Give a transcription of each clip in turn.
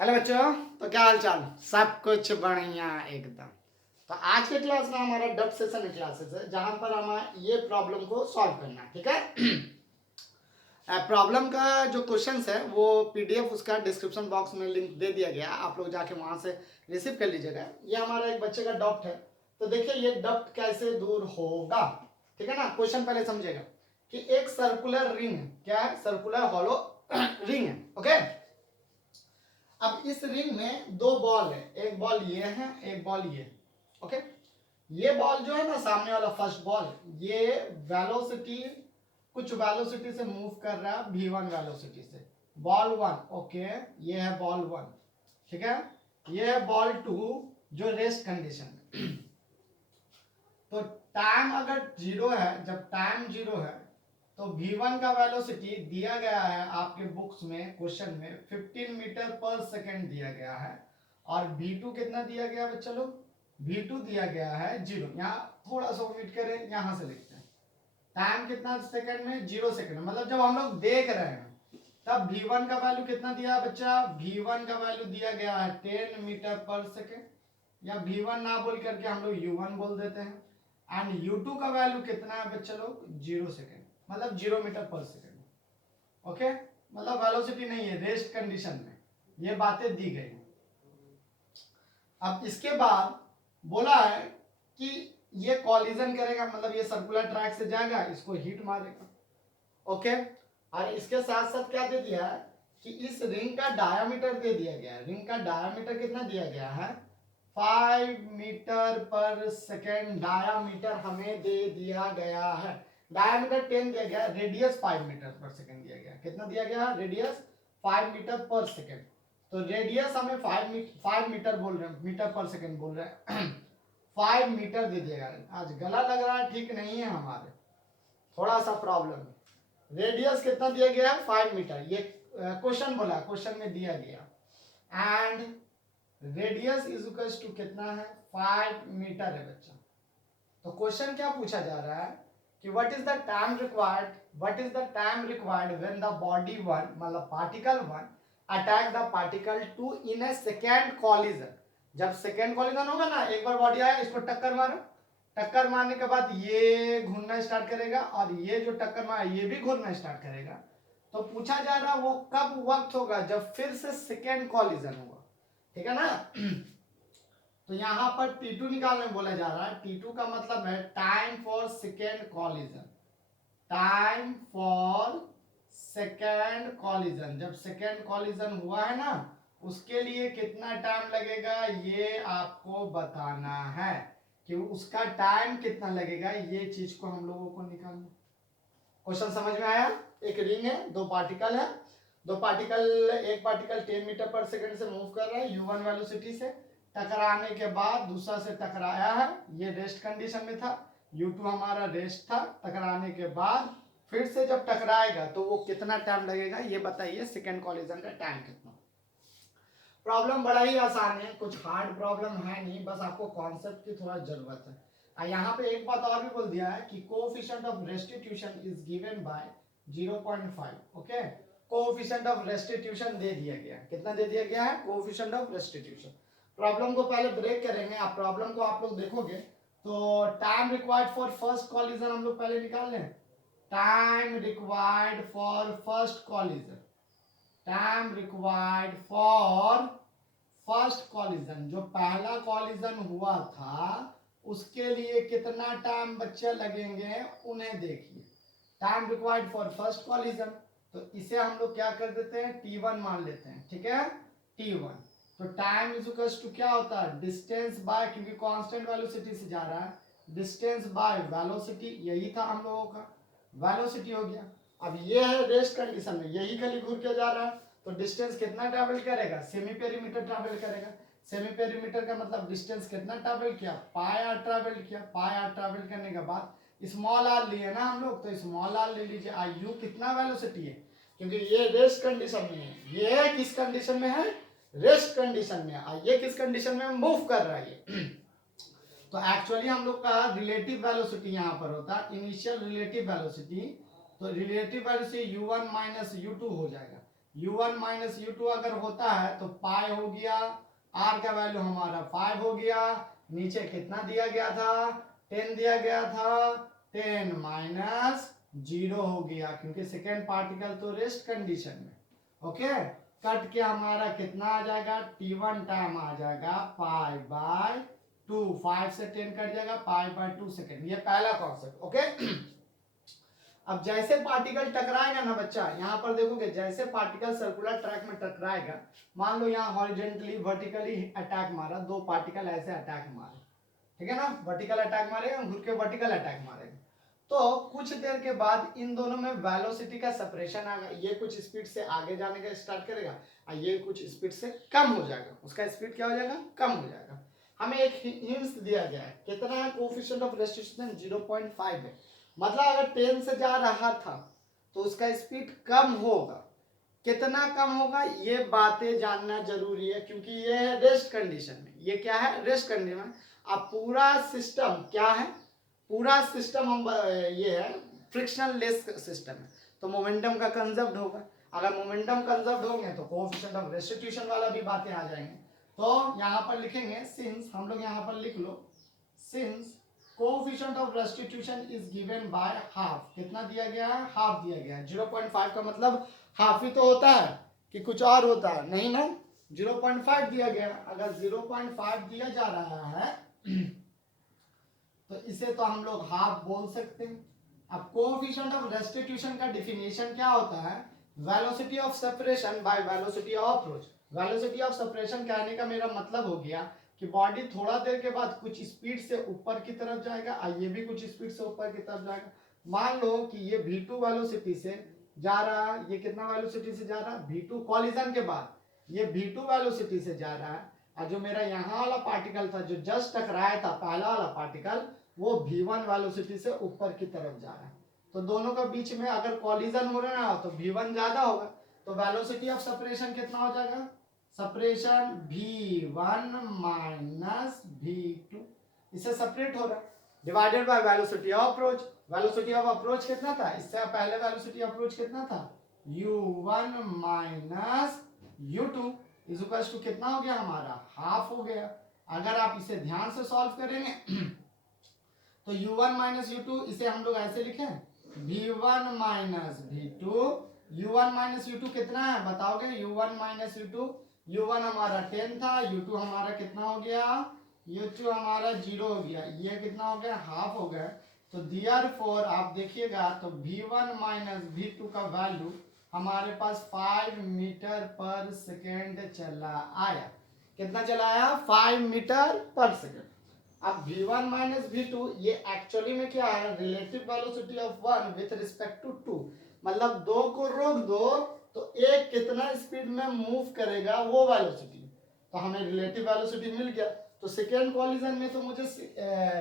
Hello बच्चों, तो क्या हाल चाल? सब कुछ बढ़िया एकदम। तो आज के क्लास में हमारा डब सेशन क्लासेस है जहां पर हमें ये प्रॉब्लम को सॉल्व करना है। ठीक है। प्रॉब्लम का जो क्वेश्चंस है वो पीडीएफ उसका डिस्क्रिप्शन बॉक्स में लिंक दे दिया गया, आप लोग जाके वहां से रिसीव कर लीजिएगा। ये हमारा एक बच्चे का डाउट है, तो देखिए ये डाउट कैसे दूर होगा। ठीक है ना। क्वेश्चन पहले समझेगा कि एक सर्कुलर रिंग, क्या है? सर्कुलर हॉलो रिंग है। ओके। अब इस रिंग में दो बॉल है, एक बॉल ये है, एक बॉल ये। ओके। ये बॉल जो है ना, सामने वाला फर्स्ट बॉल, ये वेलोसिटी, कुछ वेलोसिटी से मूव कर रहा है, v1 वेलोसिटी से। बॉल वन, ओके, ये है बॉल वन। ठीक है। ये है बॉल टू जो रेस्ट कंडीशन है। तो टाइम अगर जीरो है, जब टाइम जीरो है तो v1 का वेलोसिटी दिया गया है आपके बुक्स में, क्वेश्चन में 15 मीटर पर सेकंड दिया गया है। और v2 कितना दिया गया है बच्चा लोग? v2 दिया गया है जीरो। यहाँ थोड़ा सा ओमिट करें, यहां से लिखते हैं। टाइम कितना सेकंड में? 0 सेकंड। मतलब जब हम लोग देख रहे हैं तब v1 का वैल्यू कितना दिया है बच्चा? v1 का वैल्यू दिया गया है 10 मीटर पर सेकंड, या v1 ना बोल करके हम लोग u1 बोल देते हैं। एंड u2 का वैल्यू कितना है बच्चा लोग? 0 सेकंड, मतलब 0 मीटर पर सेकंड। ओके। मतलब वेलोसिटी नहीं है, रेस्ट कंडीशन में ये बातें दी गई हैं। अब इसके बाद बोला है कि ये कॉलिजन करेगा, मतलब ये सर्कुलर ट्रैक से जाएगा, इसको हिट मारेगा। ओके। और इसके साथ साथ क्या दे दिया है कि इस रिंग का डायामीटर दे दिया गया है। रिंग का डायामीटर कितना दिया गया है? 5 मीटर पर सेकेंड डायामीटर हमें दे दिया गया है। डायामीटर 10 दिया गया, रेडियस 5 मीटर पर सेकेंड दिया गया। कितना दिया गया? रेडियस 5 मीटर पर सेकेंड। तो रेडियस हमें 5 मीटर बोल रहे हैं, मीटर पर सेकेंड बोल रहे हैं। 5 मीटर दे दिया गया। आज गला लग रहा है, ठीक नहीं है हमारे, थोड़ा सा प्रॉब्लम है। रेडियस कितना दिया गया है? 5 मीटर। ये क्वेश्चन बोला, क्वेश्चन में दिया गया। And radius is equal to कितना है? 5 मीटर है बच्चा। तो क्वेश्चन क्या पूछा जा रहा है कि what is the time required, what is the time required when the body one, मतलब particle one, attack the particle two in a second collision. जब सेकेंड कॉलिजन होगा ना, एक बार बॉडी आया, इसको टक्कर मारो, टक्कर मारने के बाद ये घूमना स्टार्ट करेगा और ये जो टक्कर मारा ये भी घूमना स्टार्ट करेगा। तो पूछा जा रहा वो कब वक्त होगा? जब फिर से सेकेंड कॉलिजन होगा। ठीक है ना। तो यहां पर T2 निकालने बोला जा रहा है। T2 का मतलब है time for second collision. Time for second collision, जब सेकेंड कॉलिजन हुआ है ना, उसके लिए कितना टाइम लगेगा ये आपको बताना है, कि उसका टाइम कितना लगेगा, ये चीज को हम लोगों को निकालना। क्वेश्चन समझ में आया? एक रिंग है, दो पार्टिकल है, दो पार्टिकल, एक पार्टिकल 10 मीटर पर सेकंड से मूव कर रहा है u1 वेलोसिटी से, टकराने के बाद दूसरा से टकराया है, ये रेस्ट कंडीशन में था, u2 हमारा रेस्ट था, टकराने के बाद फिर से जब टकराएगा तो वो कितना टाइम लगेगा ये बताइए, सेकेंड कॉलिजन का टाइम कितना। प्रॉब्लम बड़ा ही आसान है, कुछ हार्ड प्रॉब्लम है नहीं, बस आपको कॉन्सेप्ट की थोड़ा जरूरत है। यहाँ पे एक बात और भी बोल दिया है कि coefficient of restitution is given by 0.5। Okay. Coefficient of restitution दे दिया गया, कितना दे दिया गया है? Coefficient of restitution. प्रॉब्लम को पहले ब्रेक करेंगे, आप प्रॉब्लम को आप लोग देखोगे तो time required for first collision हम लोग पहले निकाल लें। Time required for first collision, time required for first collision, जो पहला कॉलिजन हुआ था उसके लिए कितना टाइम बच्चे लगेंगे उन्हें देखिए। Time required for first collision, तो इसे हम लोग क्या कर देते हैं? T1 मान लेते हैं। ठीक है, T1। तो टाइम इज इक्वल टू क्या होता है? डिस्टेंस बाय, क्योंकि कांस्टेंट वेलोसिटी से जा रहा है, डिस्टेंस बाय वेलोसिटी, यही था हम लोगों का, वेलोसिटी हो गया। अब ये है रेस्ट कंडीशन में, यही खाली घूर के जा रहा है, तो डिस्टेंस कितना ट्रैवल करेगा? सेमी पेरीमीटर ट्रैवल करेगा। सेमी पेरीमीटर का मतलब डिस्टेंस कितना ट्रैवल किया? पाई आर ट्रैवल किया। पाई आर ट्रैवल करने के बाद स्मॉल आर लिए ना हम लोग, तो स्मॉल आर ले लीजिए। आई यू कितना वेलोसिटी है? क्योंकि ये रेस्ट कंडीशन में है, ये किस कंडीशन में है? रेस्ट कंडीशन में है। ये किस कंडीशन में मूव कर रहा है? तो एक्चुअली हम लोग का रिलेटिव वेलोसिटी यहाँ पर होता है, इनिशियल रिलेटिव वेलोसिटी। तो relative velocity u1 minus u2 हो जाएगा। u1 माइनस u2 अगर होता है तो पाई हो गया, r का वैल्यू हमारा 5 हो गया, नीचे कितना दिया गया था 10 दिया गया था, 10 माइनस 0 हो गया क्योंकि सेकेंड पार्टिकल तो रेस्ट कंडीशन में। ओके, कट के हमारा कितना आ जाएगा t1 टाइम आ जाएगा पाई बाय 2, 5 से 10 कट जाएगा पाई बाय 2 सेकेंड। ये पहला कॉन्सेप्ट। ओके अब जैसे पार्टिकल टकराएगा ना बच्चा, यहाँ पर देखोगे जैसे पार्टिकल सर्कुलर ट्रैक में टकराएगा, मान लो यहाँ हॉरिजॉन्टली वर्टिकली अटैक मारा, दो पार्टिकल ऐसे अटैक मारे, ठीक है ना, वर्टिकल अटैक मारेगा, घूर के वर्टिकल अटैक मारेगा, तो कुछ देर के बाद इन दोनों में वेलोसिटी का सेपरेशन आएगा, ये कुछ स्पीड से आगे जाने का स्टार्ट करेगा और ये कुछ स्पीड से कम हो जाएगा, उसका स्पीड क्या हो जाएगा कम हो जाएगा। हमें एक हिंट दिया गया है, कितना है कोएफिशिएंट ऑफ रेस्ट्रिक्शन 0.5 है, मतलब अगर 10 से जा रहा था तो उसका स्पीड कम होगा, कितना कम होगा ये बातें जानना जरूरी है क्योंकि ये है रेस्ट कंडीशन में, ये क्या है रेस्ट कंडीशन में। अब पूरा सिस्टम क्या है, पूरा सिस्टम हम ये है फ्रिक्शनल लेस सिस्टम है, तो मोमेंटम का कंजर्व्ड होगा, अगर मोमेंटम कंजर्व्ड होंगे तो कोएफिशिएंट ऑफ रेस्टिट्यूशन वाला भी बातें आ जाएंगे। तो यहाँ पर लिखेंगे सिंस, हम लोग यहाँ पर लिख लो since coefficient of restitution is given by half, कितना दिया गया है हाफ दिया गया है, 0.5 का मतलब हाफ ही तो होता है कि कुछ और होता है नहीं ना, 0.5 दिया गया, अगर 0.5 दिया जा रहा है तो इसे तो हम लोग हाफ बोल सकते हैं। अब कोएफिशिएंट ऑफ रेस्टिट्यूशन का डिफिनेशन क्या होता है, velocity of separation by velocity of approach. Velocity of separation कहने का मेरा मतलब हो गया कि बॉडी थोड़ा देर के बाद कुछ स्पीड से ऊपर की तरफ जाएगा और ये भी कुछ स्पीड से ऊपर की तरफ जाएगा। मान लो कि ये v2 वेलोसिटी से जा रहा है, ये कितना वेलोसिटी से जा रहा है v2, कॉलिजन के बाद ये v2 वेलोसिटी से जा रहा है, और जो मेरा यहाँ वाला पार्टिकल था जो जस्ट टकराया था पहला वाला पार्टिकल, वो v1 वेलोसिटी से ऊपर की तरफ जा रहा है, तो दोनों के बीच में अगर कॉलिजन हो रहा है तो v1 ज्यादा होगा, तो वेलोसिटी ऑफ सेपरेशन कितना हो जाएगा, सेपरेशन v1 माइनस v2, इससे सेपरेट हो रहा है, divided by velocity of approach. Velocity of approach कितना था, इससे पहले वेलोसिटी ऑफ अप्रोच कितना था u1 minus u2 is equals to कितना हो गया हमारा हाफ हो गया। अगर आप इसे ध्यान से सॉल्व करेंगे तो u1 माइनस u2 इसे हम लोग ऐसे लिखें v1 minus v2, u1 minus u2 कितना है बताओगे, u1 माइनस u2, u1 हमारा 10 था, u2 हमारा कितना हो गया, u2 हमारा 0 हो गया, ये कितना हो गया हाफ हो गया, तो देयरफॉर आप देखिएगा तो v1 माइनस v2 का वैल्यू हमारे पास 5 मीटर पर सेकेंड चला आया, कितना चला आया 5 मीटर पर सेकेंड। अब v1 माइनस v2 ये एक्चुअली में क्या है, relative velocity of one with respect to two, मतलब दो को रोक दो तो एक कितना स्पीड में मूव करेगा वो वेलोसिटी, तो हमें रिलेटिव वेलोसिटी मिल गया। तो सेकेंड कॉलिजन में तो मुझे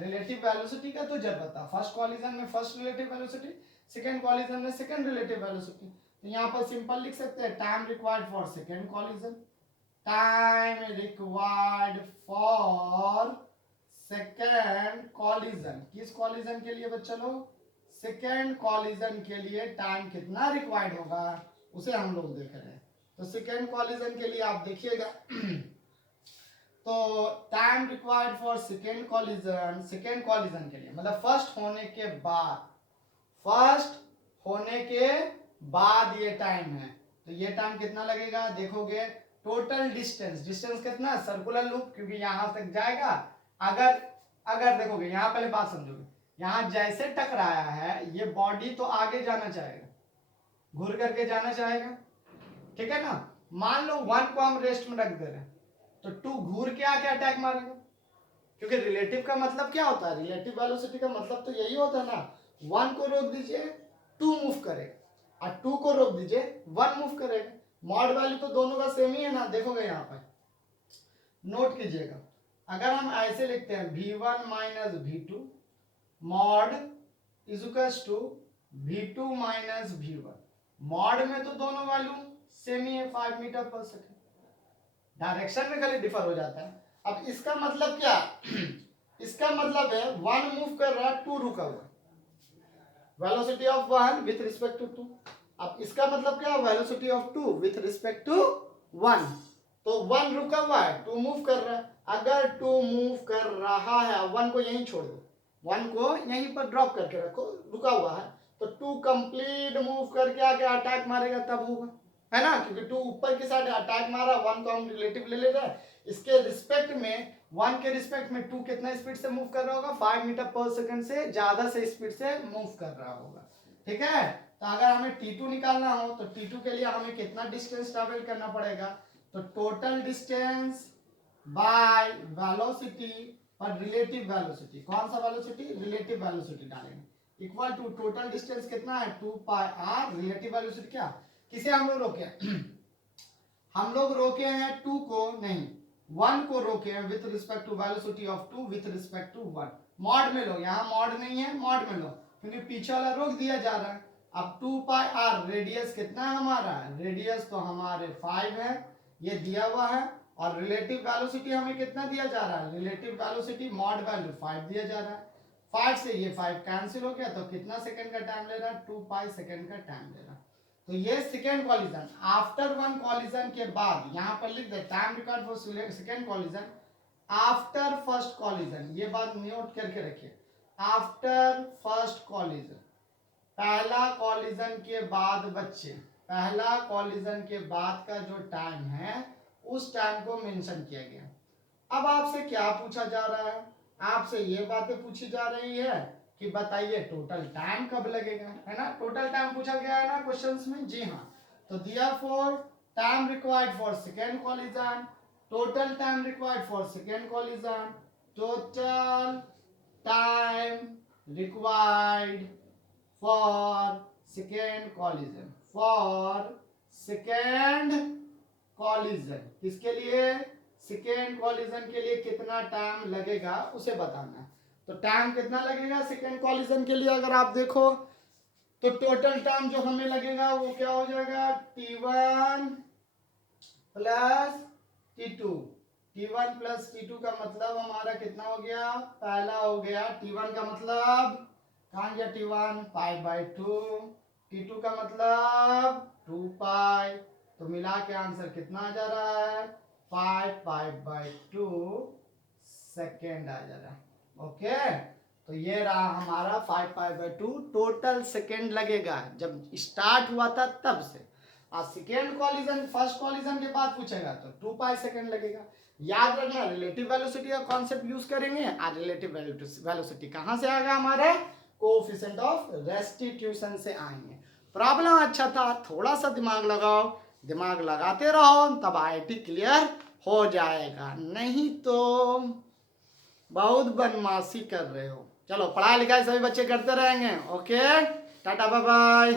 रिलेटिव वेलोसिटी का तो जरूरत था, फर्स्ट कॉलिजन में first relative velocity, second collision में सेकेंड रिलेटिव वेलोसिटी, तो यहाँ पर सिंपल लिख सकते हैं time required for second collision, time required for second collision, किस कॉलिजन के लिए बच्चा लोग, सेकेंड कॉलिजन के लिए टाइम कितना रिक्वायर्ड होगा उसे हम लोग देख रहे हैं। तो सेकेंड कॉलिजन के लिए आप देखिएगा तो time required for second collision, second collision के लिए मतलब फर्स्ट होने के बाद, फर्स्ट होने के बाद ये टाइम है, तो ये टाइम कितना लगेगा देखोगे, टोटल डिस्टेंस, डिस्टेंस कितना सर्कुलर लूप क्योंकि यहां तक जाएगा, अगर अगर देखोगे यहाँ पहले बात समझोगे, यहाँ जैसे टकराया है ये बॉडी तो आगे जाना चाहेगा, घूर करके जाना चाहेगा, ठीक है ना, मान लो 1 को हम रेस्ट में रख दे रहे हैं तो 2 घूर के आके अटैक मारेगा, क्योंकि रिलेटिव का मतलब क्या होता है, रिलेटिव वेलोसिटी का मतलब तो यही होता है ना, 1 को रोक दीजिए 2 मूव करेगा और 2 को रोक दीजिए 1 मूव करेगा, मॉड वैल्यू तो दोनों का सेम ही है ना, देखोगे यहाँ पर नोट कीजिएगा, अगर हम ऐसे लिखते हैं v1 minus v2 mod is equals to v2 minus v1, mod में तो दोनों वैल्यू सेम ही है 5 मीटर पर सेकेंड, डायरेक्शन में खाली डिफर हो जाता है। अब इसका मतलब क्या इसका मतलब है 1 मूव कर रहा है 2 रुका हुआ, velocity of 1 with respect to 2, अब इसका मतलब क्या, velocity of two with respect to one, तो वन रुका हुआ है, टू मूव कर रहा है। अगर टू मूव कर रहा है, वन को यहीं छोड़ दो, वन को यहीं पर ड्रॉप करके रखो, रुका हुआ है, तो टू कंप्लीट मूव करके आके अटैक मारेगा तब होगा, है ना, क्योंकि टू ऊपर की साइड अटैक मारा, वन को हम रिलेटिव ले रहे हैं, इसके रिस्पेक्ट में, वन के रिस्पेक्ट में टू कितना स्पीड से मूव कर रहा होगा, 5 मीटर पर सेकंड से ज्यादा से स्पीड से मूव कर रहा होगा, ठीक है। तो अगर हमें T2 निकालना हो तो T2 के लिए हमें कितना डिस्टेंस ट्रैवल करना पड़ेगा, तो टोटल डिस्टेंस बाय वेलोसिटी और रिलेटिव वेलोसिटी, कौन सा वेलोसिटी, रिलेटिव वेलोसिटी डालेंगे, इक्वल टू टोटल डिस्टेंस कितना है 2 पाई r, रिलेटिव वेलोसिटी क्या, किसे हम लोग रोके हम लोग रोके हैं 2 को नहीं, 1 को रोके हैं with respect to velocity of 2 with respect to 1, mod में लो, यहाँ मॉड नहीं है, मॉड में लो, क्योंकि पीछे वाला रोक दिया जा रहा है। अब 2 पाई r, रेडियस कितना है हमारा, रेडियस तो हमारे 5 है, ये दिया हुआ है, और रिलेटिव वेलोसिटी हमें कितना दिया जा रहा है, रिलेटिव वेलोसिटी मॉड वैल्यू 5 दिया जा रहा है, 5 से ये 5 कैंसिल हो गया, तो कितना सेकंड का टाइम ले रहा है, 2 पाई सेकंड का टाइम ले रहा है। तो ये second collision, after one collision के बाद, यहाँ पर लिख दे time record for second collision after first collision, ये बात नोट करके रखिए, आफ्टर फर्स्ट कॉलिजन, पहला कॉलिजन के बाद बच्चे, पहला कॉलिजन के बाद का जो टाइम है उस टाइम को मेंशन किया गया। अब आपसे क्या पूछा जा रहा है, आपसे ये बातें पूछी जा रही है कि बताइए टोटल टाइम कब लगेगा, है ना, टोटल टाइम पूछा गया है ना क्वेश्चंस में, जी हाँ। तो therefore time required for second collision, total time required for second collision, total time required for second collision, for second collision, किसके लिए, सेकेंड कॉलिजन के लिए कितना टाइम लगेगा उसे बताना है। तो टाइम कितना लगेगा सेकेंड कॉलिजन के लिए, अगर आप देखो तो टोटल टाइम जो हमें लगेगा वो क्या हो जाएगा, T1 plus T2, T1 plus T2 का मतलब हमारा कितना हो गया, पहला हो गया T1 का मतलब कहाँ गया T1, π/2, T2 का मतलब 2 पाई, तो मिला के आंसर कितना आ जा रहा है, 5 π/2 सेकेंड आ जा रहा है, ओके। तो ये रहा हमारा 5 π/2 टोटल सेकेंड लगेगा जब स्टार्ट हुआ था तब से, और सेकेंड कॉलिजन फर्स्ट कॉलिजन के बाद पूछेगा तो 2 पाई सेकेंड लगेगा। याद रखना रिलेटिव वेलोसिटी का कॉन्सेप्ट यूज करेंगे, और रिलेटिव वेलोसिटी कहाँ से आएगा, हमारे कोएफिशिएंट ऑफ रेस्टिट्यूशन से आएंगे। प्रॉब्लम अच्छा था, थोड़ा सा दिमाग लगाओ, दिमाग लगाते रहो तब आईआईटी क्लियर हो जाएगा, नहीं तो बहुत बदमाशी कर रहे हो। चलो पढ़ाई लिखाई सभी बच्चे करते रहेंगे, ओके, टाटा बाय बाय।